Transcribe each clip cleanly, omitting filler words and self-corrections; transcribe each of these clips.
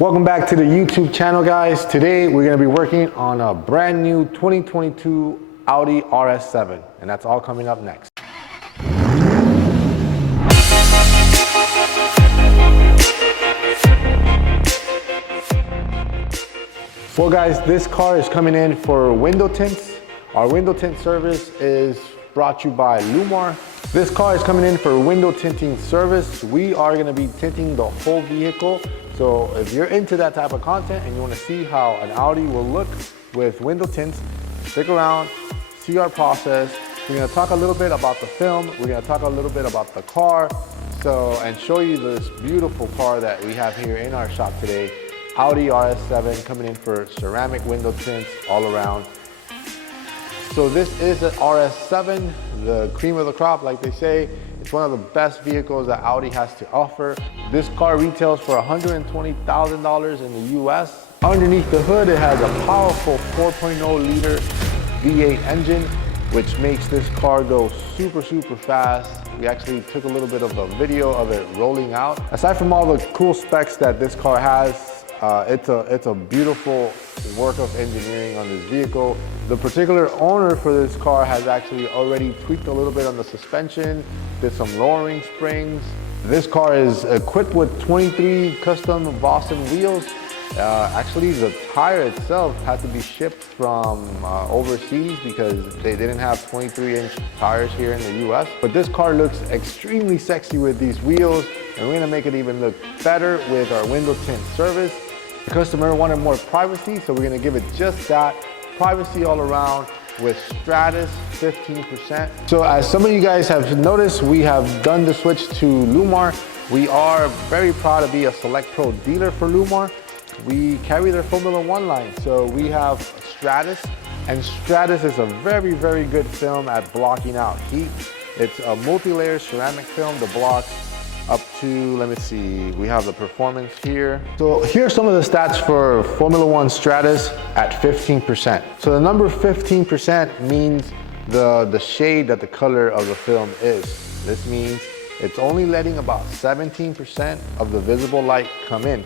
Welcome back to the YouTube channel, guys. Today we're going to be working on a brand new 2022 Audi RS7, and that's all coming up next. Well guys, this car is coming in for window tints. Our window tint service is brought to you by Llumar. This car is coming in for window tinting service. We are going to be tinting the whole vehicle. So if you're into that type of content and you want to see how an Audi will look with window tints, stick around, see our process. We're going to talk a little bit about the film. We're going to talk a little bit about the car. And show you this beautiful car that we have here in our shop today. Audi RS7 coming in for ceramic window tints all around. So this is an RS7, the cream of the crop, like they say. It's one of the best vehicles that Audi has to offer. This car retails for $120,000 in the US. Underneath the hood, it has a powerful 4.0 liter V8 engine, which makes this car go super fast. We actually took a little bit of a video of it rolling out. Aside from all the cool specs that this car has, it's a beautiful work of engineering on this vehicle. The particular owner for this car has actually already tweaked a little bit on the suspension, did some lowering springs. This car is equipped with 23 custom Vossen wheels. Actually, the tire itself had to be shipped from overseas because they didn't have 23-inch tires here in the US. But this car looks extremely sexy with these wheels, and we're gonna make it even look better with our window tint service. The customer wanted more privacy, so we're gonna give it just that. Privacy all around with Stratos 15%. So as some of you guys have noticed, we have done the switch to Llumar. We are very proud to be a Select Pro dealer for Llumar. We carry their Formula One line. So we have Stratos, and Stratos is a very good film at blocking out heat. It's a multi-layer ceramic film that blocks up to, let me see, we have the performance here. So here's some of the stats for Formula One Stratos at 15%. So the number 15% means the shade that the color of the film is. This means it's only letting about 17% of the visible light come in.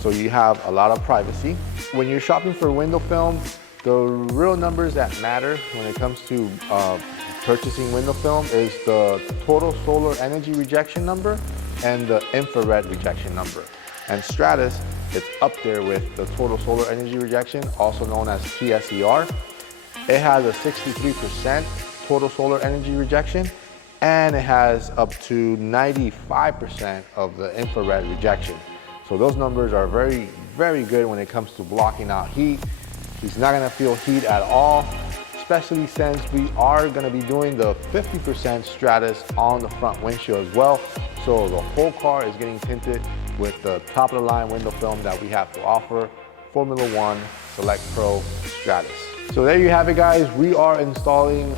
So you have a lot of privacy. When you're shopping for window film, the real numbers that matter when it comes to purchasing window film is the total solar energy rejection number and the infrared rejection number. And Stratos, it's up there with the total solar energy rejection, also known as TSER. It has a 63% total solar energy rejection, and it has up to 95% of the infrared rejection. So those numbers are very good when it comes to blocking out heat. He's not gonna feel heat at all, especially since we are gonna be doing the 50% Stratos on the front windshield as well. So the whole car is getting tinted with the top of the line window film that we have to offer, Formula One Select Pro Stratos. So there you have it, guys. We are installing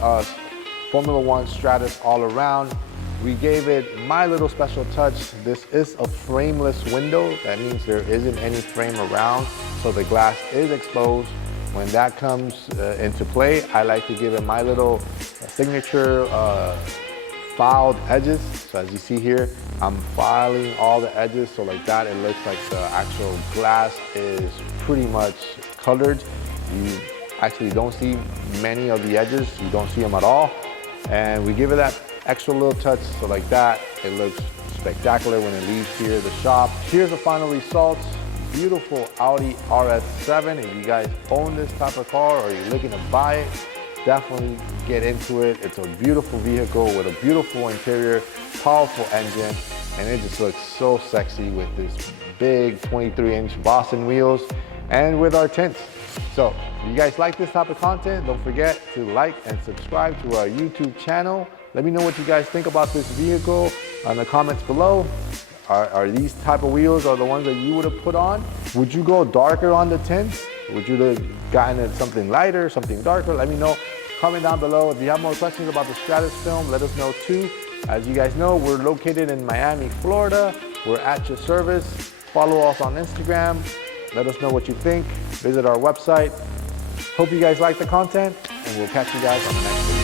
Formula One Stratos all around. We gave it my little special touch. This is a frameless window. That means there isn't any frame around, so the glass is exposed. When that comes into play, I like to give it my little signature filed edges. So as you see here, I'm filing all the edges, so like that it looks like the actual glass is pretty much colored. You actually don't see many of the edges, you don't see them at all. And we give it that extra little touch, so like that, it looks spectacular when it leaves here the shop. Here's the final results. Beautiful Audi RS7. If you guys own this type of car or you're looking to buy it, definitely get into it. It's a beautiful vehicle with a beautiful interior, powerful engine, and it just looks so sexy with this big 23-inch Vossen wheels and with our tints. So if you guys like this type of content, don't forget to like and subscribe to our YouTube channel. Let me know what you guys think about this vehicle in the comments below. Are these type of wheels are the ones that you would have put on? Would you go darker on the tints? Would you have gotten it something lighter, something darker? Let me know. Comment down below. If you have more questions about the Stratos film, let us know too. As you guys know, we're located in Miami, Florida. We're at your service. Follow us on Instagram. Let us know what you think. Visit our website. Hope you guys like the content, and we'll catch you guys on the next video.